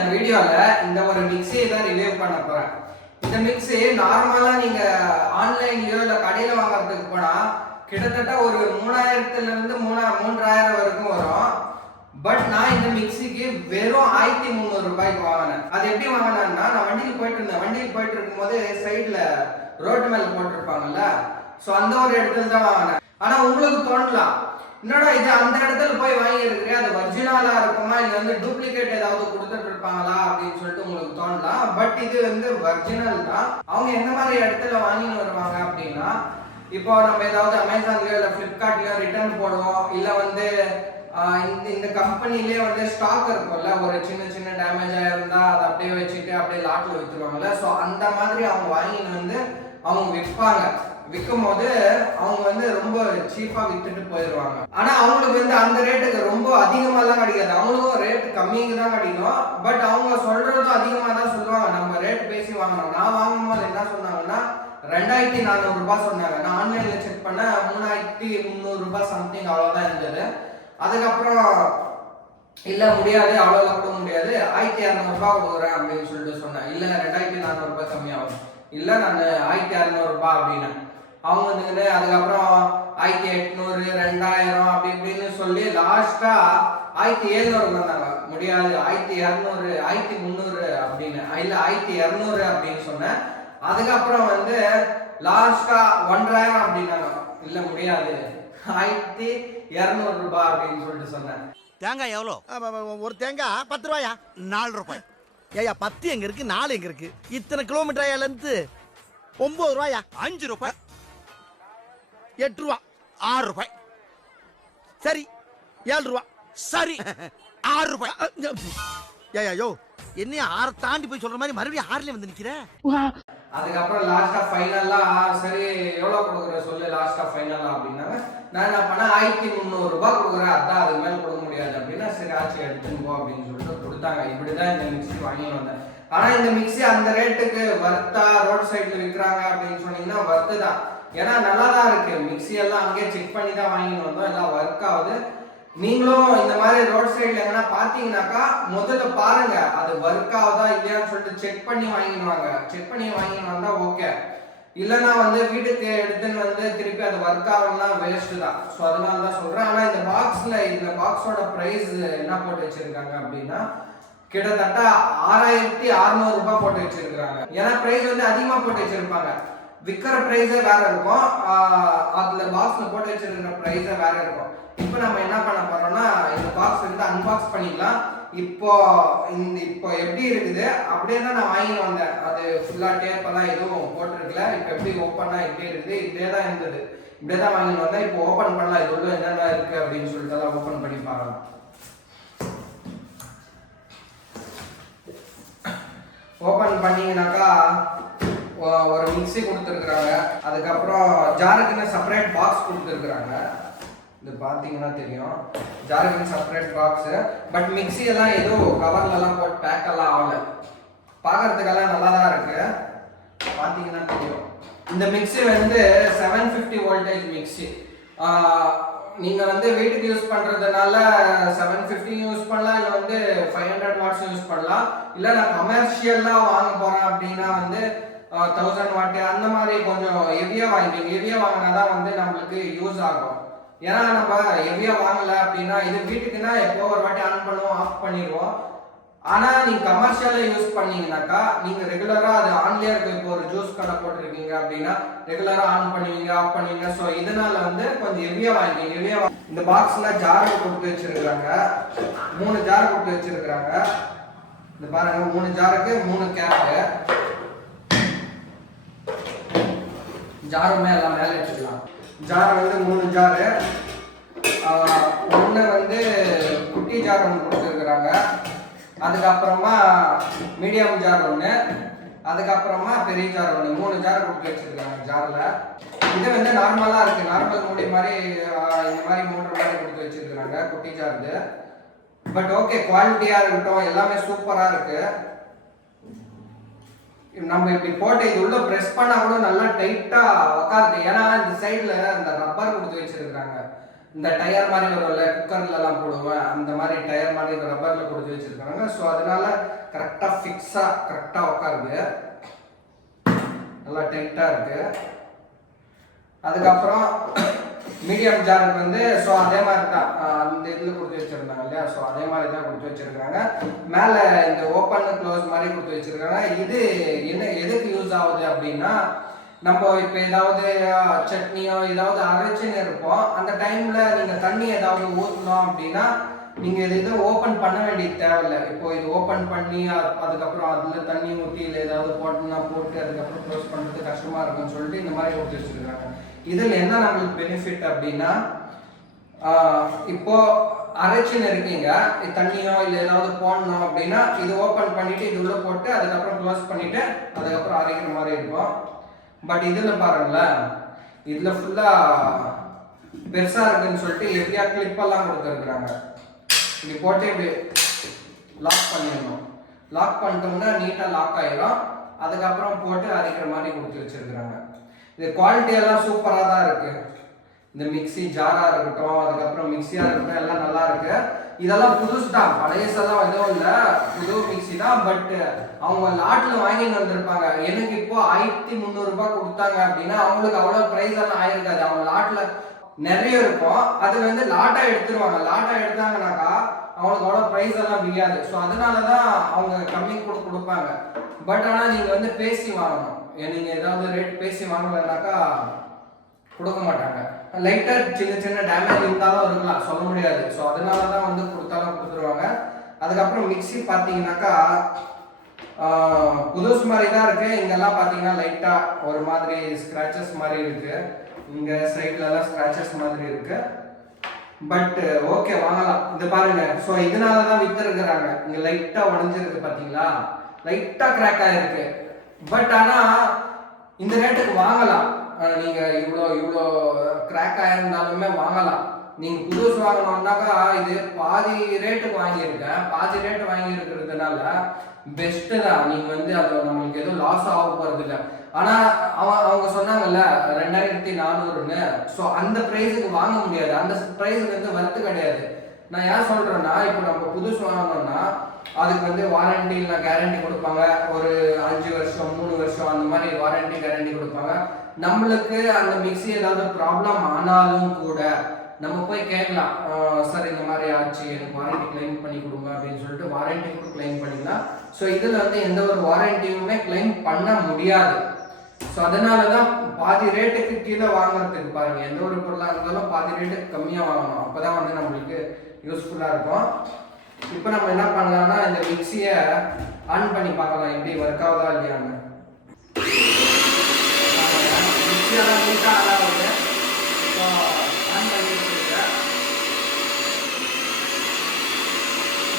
இந்த வீடியோல இந்த ஒரு மிக்ஸியை தான் ரிவ்யூ பண்ண போறேன். இந்த மிக்ஸி நார்மலா நீங்க ஆன்லைன்லயோ இல்ல கடையில வாங்குறதுக்கு போனா கிட்டத்தட்ட ஒரு 3000 இருந்து 3000 வரைக்கும் வரும். பட் நான் இந்த மிக்ஸிக்கு வெறும் 1300 ரூபாய்க்கு வாங்கினேன். அது எப்படி வாங்கினேன்னா, நான் வண்டியில் போயிட்டு இருந்தேன். வண்டியில் போயிட்டு இருக்கும்போது சைட்ல ரோட்டு மேல போட்டிருப்பாங்கல்ல, ஸோ அந்த ஒரு இடத்துல தான் வாங்கினேன். ஆனா உங்களுக்கு தோணலாம், என்னடா இது அந்த இடத்துல போய் வாங்கி இருக்கிறேன், அது ஒரிஜினலா இருக்குமா இல்ல வந்து டூப்ளிகேட் ஏதாவது கொடுத்துட்டு இருப்பாங்களா அப்படின்னு சொல்லிட்டு உங்களுக்கு தோணலாம். பட் இது வந்து ஒரிஜினல் தான். அவங்க எந்த மாதிரி இடத்துல வாங்கின்னு வருவாங்க அப்படின்னா, இப்போ நம்ம ஏதாவது அமேசான்லயோ இல்ல பிளிப்கார்ட்லயோ ரிட்டர்ன் போடுவோம், இல்ல வந்து இந்த கம்பெனிலே வந்து ஸ்டாக் இருக்கும்ல, ஒரு சின்ன சின்ன டேமேஜ் ஆயிருந்தா அதை அப்படியே வச்சுட்டு அப்படியே லாட்ல வித்துருவாங்கல்ல, ஸோ அந்த மாதிரி அவங்க வாங்கின்னு வந்து அவங்க விற்பாங்க. விற்கும் போது அவங்க வந்து ரொம்ப சீப்பா வித்துட்டு போயிடுவாங்க. ஆனா அவங்களுக்கு வந்து அந்த ரேட்டுக்கு ரொம்ப அதிகமா தான் கிடைக்காது, அவங்களுக்கும் ரேட் கம்மிக்கு தான் கிடைக்கும். பட் அவங்க சொல்றதும் அதிகமா தான் சொல்லுவாங்க. நம்ம ரேட் பேசி வாங்கணும். நான் வாங்கும் போது என்ன சொன்னாங்கன்னா 2400 ரூபாய் சொன்னாங்க. நான் ஆன்லைன்ல செக் பண்ண 3300 ரூபாய் சம்திங் அவ்வளவுதான் இருந்தது. அதுக்கப்புறம் இல்ல முடியாது, அவ்வளவு கொடுக்க முடியாது, 1200 ரூபாய் கொடுக்குறேன் அப்படின்னு சொல்லிட்டு சொன்னேன். இல்ல 2400 ரூபாய் கம்மியாகும், இல்ல நான் 1200 ரூபாய் அப்படின்னு அவங்க வந்து அதுக்கப்புறம் 1800 2000 அப்படி இப்படின்னு சொல்லி லாஸ்டா 1700 வந்தாங்க. முடியாது, 1200 1300 அப்படின்னு, இல்ல 1200 அப்படின்னு சொன்னேன். அதுக்கப்புறம் வந்து லாஸ்டா 1000 அப்படின்னாங்க. இல்ல முடியாது, 1200 ரூபாய் அப்படின்னு சொல்லிட்டு சொன்னேன். தேங்காய் எவ்வளோ? ஒரு தேங்காய் 10 ரூபாயா? 4 ரூபாய். ஏயா 10 எங்க இருக்கு, 4 எங்க இருக்கு? இத்தனை கிலோமீட்டர் லென்த் 9 ரூபாயா? 5 ரூபாய். 8 ரூபா. 6 ரூபாய். சரி 7 ரூபா. சரி 6 ரூபாய். ஏயா யோ, என்னைய 6 தாண்டி போய் சொல்ற மாதிரி மறுபடியும் 6ல வந்து நிக்கிற? அதுக்கப்புறம் லாஸ்டா ஃபைனலா சரி எவ்வளவு கொடுக்குற சொல்லு லாஸ்டா ஃபைனலா அப்படின்னாங்க. நான் என்ன பண்ணேன், 1300 ரூபாய் கொடுக்குறேன், அதான் அதுக்கு மேல கொடுக்க முடியாது அப்படின்னா சரி ஆச்சு எடுத்துன்னு போ அப்படின்னு சொல்லிட்டு கொடுத்தாங்க. இப்படிதான் இந்த மிக்ஸி வாங்கிட்டு வந்தேன். ஆனா இந்த மிக்ஸி அந்த ரேட்டுக்கு வர்த்தா ரோட் சைட்ல விற்கிறாங்க அப்படின்னு சொன்னீங்கன்னா வர்த்து தான். ஏன்னா நல்லா தான் இருக்கு. மிக்ஸி எல்லாம் அங்கேயே செக் பண்ணி தான் வாங்கிட்டு வந்தோம், எல்லாம் ஒர்க் ஆகுது. நீங்களும் இந்த மாதிரி ரோட் சைட்ல எங்கன்னா பாத்தீங்கன்னாக்கா முதல்ல பாருங்க அது ஒர்க் ஆகுதா இல்லையான்னு சொல்லிட்டு செக் பண்ணி வாங்கிடுவாங்க. செக் பண்ணி வாங்கிட்டு வந்தா ஓகே, இல்லைன்னா வந்து வீட்டுக்கு எடுத்துன்னு வந்து திருப்பி அது ஒர்க் ஆகலாம் வேஸ்ட் தான். ஸோ அதனால தான் சொல்றேன். ஆனா இந்த பாக்ஸோட பிரைஸ் என்ன போட்டு வச்சிருக்காங்க அப்படின்னா கிட்டத்தட்ட 6600 ரூபாய் போட்டு வச்சிருக்காங்க. ஏன்னா பிரைஸ் வந்து அதிகமா போட்டு வச்சிருப்பாங்க. விற்கிற பிரைஸே வேற இருக்கும், அதுல பாக்ஸ்ல போட்டு வச்சிருக்கிற பிரைஸே வேற இருக்கும். இப்போ நம்ம என்ன பண்ண போறோம்னா இந்த பாக்ஸ் வந்து அன்பாக்ஸ் பண்ணிக்கலாம். இப்போ எப்படி இருக்குது அப்படியே தான் நான் வாங்கிட்டு வந்தேன். அது ஃபுல்லா டேப் எல்லாம் எதுவும் போட்டிருக்கல. இப்போ எப்படி ஓப்பனா எப்படி இருக்குது, இப்படியே தான் இருந்தது, இப்படியே தான் வாங்கிட்டு வந்தேன். இப்போ ஓப்பன் பண்ணலாம், இது உள்ள என்னென்ன இருக்கு அப்படின்னு சொல்லிட்டு ஓப்பன் பண்ணி பார்க்கலாம். ஓப்பன் பண்ணீங்கன்னாக்கா ஒரு மிக்ஸி கொடுத்துருக்குறாங்க. அதுக்கப்புறம் ஜாருக்குன்னு செப்பரேட் பாக்ஸ் கொடுத்துருக்குறாங்க. இது பார்த்தீங்கன்னா தெரியும், ஜாருக்குன்னு செப்பரேட் பாக்ஸ். பட் மிக்ஸி எல்லாம் ஏதோ கவர்லலாம் போட்டு பேக் எல்லாம் ஆகல, பார்க்கறதுக்கெல்லாம் நல்லா தான் இருக்கு. பார்த்தீங்கன்னா தெரியும். இந்த மிக்ஸி வந்து 750 வோல்டேஜ் மிக்ஸி. நீங்க வந்து வீட்டுக்கு யூஸ் பண்றதுனால 750 யூஸ் பண்ணலாம், இல்லை வந்து 500 வாட்ஸ் யூஸ் பண்ணலாம். இல்லை நான் கமர்ஷியலா வாங்க போறேன் அப்படின்னா வந்து 1000 வாட் அந்த மாதிரி கொஞ்சம் ஹெவியா வாங்கிப்பீங்க. ஹெவியா வாங்கினாதான் வந்து நம்மளுக்கு யூஸ் ஆகும். ஏன்னா நம்ம ஹெவியா வாங்கல அப்படின்னா இது வீட்டுக்குன்னா எப்போ ஒரு வாட்டி ஆன் பண்ணுவோம், ஆஃப் பண்ணிடுவோம். ஆனா நீங்க கமர்ஷியலா யூஸ் பண்ணீங்கன்னாக்கா நீங்க ரெகுலரா அது ஆன்லயே இருக்கு. இப்போ ஒரு ஜூஸ் கடை போட்டிருக்கீங்க அப்படின்னா ரெகுலரா ஆன் பண்ணுவீங்க, ஆஃப் பண்ணுவீங்க. ஸோ இதனால வந்து கொஞ்சம் ஹெவியா வாங்கிங்க. இந்த பாக்ஸ்ல ஜார் கொடுத்து வச்சிருக்காங்க, 3 ஜார் கொடுத்து வச்சிருக்காங்க. இந்த பாருங்க, 3 ஜாருக்கு 3 கேப்பு. ஜாருமே எல்லாம் மேலே வச்சுக்கலாம். ஜார் வந்து 3 ஜாரு. ஒன்று வந்து குட்டி ஜார் ஒன்று கொடுத்துருக்குறாங்க, அதுக்கப்புறமா மீடியம் ஜார் ஒன்று, அதுக்கப்புறமா பெரிய ஜார் ஒன்று, 3 ஜார் கொடுத்து வச்சிருக்காங்க. ஜாரில் இது வந்து நார்மலாக இருக்குது, நார்மல் மூடி மாதிரி இந்த மாதிரி மூடுற மாதிரி கொடுத்து வச்சிருக்கிறாங்க குட்டி ஜார் இது. பட் ஓகே, குவாலிட்டியாக இருக்கட்டும், எல்லாமே சூப்பராக இருக்குது. நம்ம இப்படி போட்டு இது உள்ள பிரஸ் பண்ணா கூட நல்லா டைட்டா உட்காருது. ஏன்னா இந்த சைட்ல அந்த ரப்பர் கொடுத்து வச்சிருக்காங்க. இந்த டயர் மாதிரி வரும்ல குக்கர்லலாம் போடுவேன் அந்த மாதிரி டயர் மாதிரி ரப்பரில் கொடுத்து வச்சுருக்காங்க. ஸோ அதனால கரெக்டாக ஃபிக்ஸாக கரெக்டாக உட்காருது, நல்லா டைட்டாக இருக்குது. அதுக்கப்புறம் மீடியம் ஜாருக்கு வந்து ஸோ அதே மாதிரி தான் அந்த இதில் கொடுத்து வச்சுருந்தாங்க இல்லையா, ஸோ அதே மாதிரி தான் கொடுத்து வச்சுருக்காங்க. மேலே இந்த ஓப்பன் க்ளோஸ் மாதிரி கொடுத்து வச்சுருக்காங்க. இது என்ன எதுக்கு யூஸ் ஆகுது அப்படின்னா, நம்ம இப்போ ஏதாவது சட்னியோ ஏதாவது அரைச்சின்னு இருப்போம், அந்த டைமில் நீங்கள் தண்ணி ஏதாவது ஊற்றணும் அப்படின்னா நீங்கள் இது ஓப்பன் பண்ண வேண்டியது தேவையில்லை. இப்போ இது ஓப்பன் பண்ணி அதுக்கப்புறம் அதில் தண்ணி ஊற்றி இல்லை ஏதாவது போட்டுன்னா போட்டு அதுக்கப்புறம் க்ளோஸ் பண்ணுறது கஷ்டமாக இருக்குன்னு சொல்லிட்டு இந்த மாதிரி கொடுத்து வச்சுருக்காங்க. இதில் என்ன நம்மளுக்கு பெனிஃபிட் அப்படின்னா, இப்போ அரைச்சின்னு இருக்கீங்க தண்ணியோ இல்லை ஏதாவது போடணும் அப்படின்னா இது ஓப்பன் பண்ணிவிட்டு இது உள்ள போட்டு அதுக்கப்புறம் க்ளோஸ் பண்ணிவிட்டு அதுக்கப்புறம் அரைக்கிற மாதிரி இருக்கும். பட் இதில் பாருங்களேன், இதில் ஃபுல்லாக பெருசாக இருக்குன்னு சொல்லிட்டு எப்படியா கிளிப்பெல்லாம் கொடுத்துருக்குறாங்க. இப்படி போட்டு இப்படி லாக் பண்ணிடணும். லாக் பண்ணிட்டோம்னா நீட்டாக லாக் ஆகிடும். அதுக்கப்புறம் போட்டு அரைக்கிற மாதிரி கொடுத்து வச்சுருக்குறாங்க. இது குவாலிட்டியெல்லாம் சூப்பராக தான் இருக்குது. இந்த மிக்சி ஜாராக இருக்கட்டும், அதுக்கப்புறம் மிக்சியாக இருக்கட்டும், எல்லாம் நல்லா இருக்குது. இதெல்லாம் புதுசு தான், பழையசெல்லாம் எதுவும் இல்லை, புது மிக்சி தான். பட் அவங்க லாட்டில் வாங்கிட்டு வந்திருப்பாங்க. எனக்கு இப்போ 1300 ரூபாய் கொடுத்தாங்க அப்படின்னா அவங்களுக்கு அவ்வளோ ப்ரைஸ் எல்லாம் ஆயிருக்காது. அவங்க லாட்டில் நிறைய இருக்கும், அது வந்து லாட்டாக எடுத்துருவாங்க. லாட்டாக எடுத்தாங்கனாக்கா அவங்களுக்கு அவ்வளோ ப்ரைஸ் எல்லாம் முடியாது. ஸோ அதனால தான் அவங்க கம்மி கொடுப்பாங்க. பட் ஆனால் நீங்கள் வந்து பேசி வாங்கணும். நீங்கள் ஏதாவது ரேட் பேசி வாங்கலைன்னாக்கா கொடுக்க மாட்டாங்க. லைட்டாக சின்ன சின்ன டேமேஜ் இருந்தாலும் இருக்கலாம், சொல்ல முடியாது. ஸோ அதனால தான் வந்து கொடுத்தாலும் கொடுத்துருவாங்க. அதுக்கப்புறம் மிக்சி பார்த்தீங்கன்னாக்கா புதுசு மாதிரி தான் இருக்குது. இங்கெல்லாம் பார்த்தீங்கன்னா லைட்டாக ஒரு மாதிரி ஸ்க்ராச்சஸ் மாதிரி இருக்குது. இங்கே சைட்லலாம் ஸ்க்ராச்சஸ் மாதிரி இருக்குது. பட் ஓகே, வாங்கலாம். இது பாருங்க, ஸோ இதனால தான் விற்றுருக்குறாங்க. இங்கே லைட்டாக உடஞ்சிருக்கு பார்த்தீங்களா, லைட்டாக கிராக் ஆகிருக்கு. பட் ஆனால் இந்த ரேட்டுக்கு வாங்கலாம். நீங்கள் இவ்வளோ கிராக் ஆகிருந்தாலுமே வாங்கலாம். நீங்கள் புதுசு வாங்கணுன்னாக்கா இது பாதி ரேட்டுக்கு வாங்கியிருக்கேன். பாதி ரேட்டு வாங்கியிருக்கிறதுனால பெஸ்ட்டு தான். நீங்கள் வந்து அது நம்மளுக்கு எதுவும் லாஸ் ஆக போகிறது இல்லை. ஆனால் அவங்க சொன்னாங்கல்ல 2400ன்னு, ஸோ அந்த ப்ரைஸுக்கு வாங்க முடியாது. அந்த ப்ரைஸுக்கு வந்து வர்த்து கிடையாது. நான் ஏன் சொல்கிறேன்னா, இப்போ நம்ம புதுசு வாங்கணும்னா அதுக்கு வந்து வாரண்டி இல்லை கேரண்டி கொடுப்பாங்க. ஒரு 5 வருஷம் 3 வருஷம் அந்த மாதிரி வாரண்டி கேரண்டி கொடுப்பாங்க. நம்மளுக்கு அந்த மிக்சி ஏதாவது ப்ராப்ளம் ஆனாலும் கூட நம்ம போய் கேட்கலாம், சார் இந்த மாதிரி ஆச்சு, எனக்கு வாரண்டி கிளைம் பண்ணி கொடுங்க அப்படின்னு சொல்லிட்டு வாரண்டி கூட கிளைம் பண்ணிக்கலாம். ஸோ இதில் வந்து எந்த ஒரு வாரண்டியுமே கிளைம் பண்ண முடியாது. ஸோ அதனால தான் பாதி ரேட்டுக்கு கீழே வாங்குறதுக்கு பாருங்கள். எந்த ஒரு பொருளாக இருந்தாலும் பாதி ரேட்டுக்கு கம்மியாக வாங்கணும். அப்போ தான் வந்து நம்மளுக்கு யூஸ்ஃபுல்லாக இருக்கும். இப்போ நம்ம என்ன பண்ணலாம்னா இந்த மிக்சியை ஆன் பண்ணி பார்க்கலாம் எப்படி ஒர்க் ஆகுதா இல்லையான்னு. மிக்சியெல்லாம் நீட்டாக ஆன் ஆகுது. இப்போ ஆன் பண்ணி வச்சுருக்கேன்.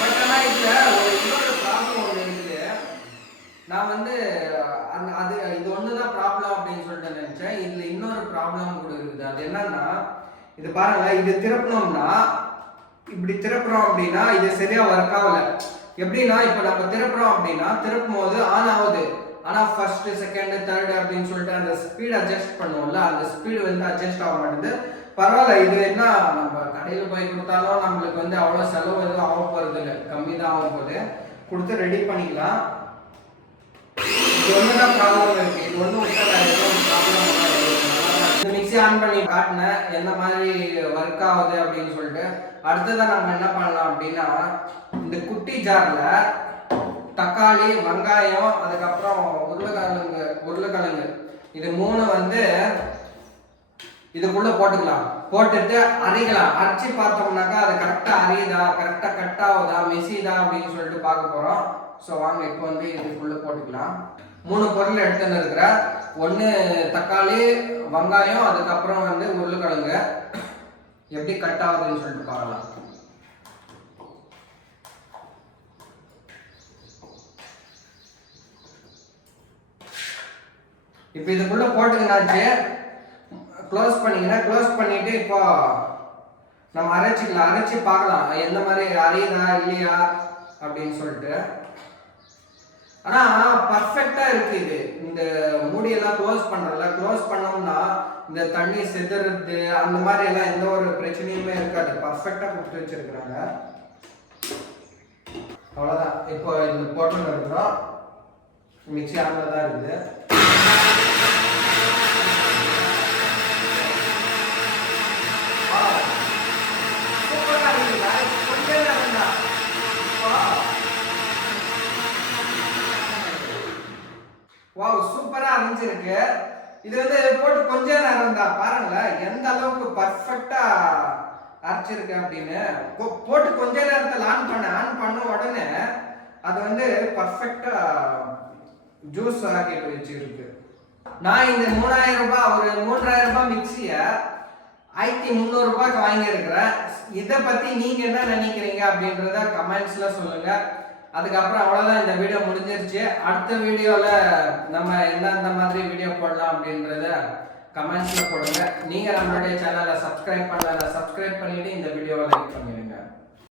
பட் ஆனால் இதில் ஒரு இன்னொரு ப்ராப்ளம் ஒன்று இருக்குது. நான் வந்து இது ஒன்று தான் ப்ராப்ளம் அப்படின்னு சொல்லிட்டு நினச்சேன். இதில் இன்னொரு ப்ராப்ளம் கூட இருக்குது. அது என்னன்னா, இது பாருங்கள், இது திறப்பணும்னா இப்படி திறப்புறோம் அப்படின்னா இது சரியா ஒர்க் ஆகல. எப்படின்னா, இப்போ நம்ம திறப்புறோம் அப்படின்னா திருப்பும் போது ஆன் ஆகுது. ஆனால் ஃபர்ஸ்ட் செகண்ட் தேர்ட் அப்படின்னு சொல்லிட்டு அந்த ஸ்பீட் அட்ஜஸ்ட் பண்ணுவோம்ல, அந்த ஸ்பீடு வந்து அட்ஜஸ்ட் ஆக மாட்டேங்குது. பரவாயில்ல, இது என்ன நம்ம கடையில் போய் கொடுத்தாலும் நம்மளுக்கு வந்து அவ்வளோ செலவு எதுவும் ஆக போகிறது இல்லை, கம்மி தான் ஆகும் போது கொடுத்து ரெடி பண்ணிக்கலாம். இது ஒன்று தான் ப்ராப்ளம் இருக்குது. இது ஒன்றும் ப்ராப்ளம். இந்த மிக்சி ஆன் பண்ணி காட்டினேன் என்ன மாதிரி ஒர்க் ஆகுது அப்படின்னு சொல்லிட்டு. அடுத்ததான் நம்ம என்ன பண்ணலாம் அப்படின்னா, இந்த குட்டி ஜாரில் தக்காளி, வெங்காயம், அதுக்கப்புறம் உருளைக்கிழங்கு இது 3 வந்து இதுக்குள்ளே போட்டுக்கலாம். போட்டுட்டு அரைக்கலாம். அரைச்சி பார்த்தோம்னாக்கா அது கரெக்டாக அரியுதா, கரெக்டாக கட் ஆகுதா, மெசிதா அப்படின்னு சொல்லிட்டு பார்க்க போகிறோம். ஸோ வாங்க இப்போ வந்து இதுக்குள்ளே போட்டுக்கலாம். 3 பொருள் எடுத்துன்னு இருக்கிற, 1 தக்காளி, வெங்காயம், அதுக்கப்புறம் வந்து உருளைக்கிழங்கு எப்படி கட் ஆகுதுன்னு சொல்லிட்டு பார்க்கலாம். இப்போ இதுக்குள்ள போட்டுக்கினாச்சு. க்ளோஸ் பண்ணிங்கன்னா க்ளோஸ் பண்ணிட்டு இப்போ நம்ம அரைச்சிக்கலாம். அரைச்சி பார்க்கலாம் எந்த மாதிரி அரையுதா இல்லையா அப்படின்னு சொல்லிட்டு. ஆனா பர்ஃபெக்ட்டா இருக்கு இது. இந்த மூடியெல்லாம் க்ளோஸ் பண்றல, க்ளோஸ் பண்ணோம்னா இந்த தண்ணி சிதறது அந்த மாதிரி எல்லாம் எந்த ஒரு பிரச்சனையுமே இருக்காது. பர்ஃபெக்ட்டா கொடுத்து வச்சிருக்காங்க. அவ்வளவுதான். இப்போ இந்த போட்டு இருக்கிறோம். மிக்ஸி ஆன்ல தான் இருக்குது. சூப்பரா இருக்கு. கொஞ்சம் நேரம் தான். வாவ், சூப்பரா அரைஞ்சிருக்கு. இது வந்து போட்டு கொஞ்ச நேரம் தான். பாருங்களேன் எந்த அளவுக்கு பர்ஃபெக்ட்டா அரைச்சிருக்கு அப்படின்னு. போட்டு கொஞ்ச நேரத்துல ஆன் பண்ண உடனே அது வந்து பர்ஃபெக்ட்டா ஜூஸ் ஆக்கிட்டு வச்சிருக்கு. நான் இந்த 3000 ரூபாய் ஒரு 3000 ரூபாய் மிக்ஸிய 1300 ரூபாய்க்கு வாங்கியிருக்கிறேன். இதை பத்தி நீங்க என்ன நினைக்கிறீங்க அப்படின்றத கமெண்ட்ஸ்ல சொல்லுங்க. அதுக்கப்புறம் அவ்வளோதான், இந்த வீடியோ முடிஞ்சிருச்சு. அடுத்த வீடியோவில் நம்ம எந்தெந்த மாதிரி வீடியோ போடலாம் அப்படின்றத கமெண்ட்ஸில் போடுங்க. நீங்கள் நம்மளுடைய சேனலை சப்ஸ்கிரைப் பண்ணல, சப்ஸ்கிரைப் பண்ணிவிட்டு இந்த வீடியோவை லைக் பண்ணிடுங்க.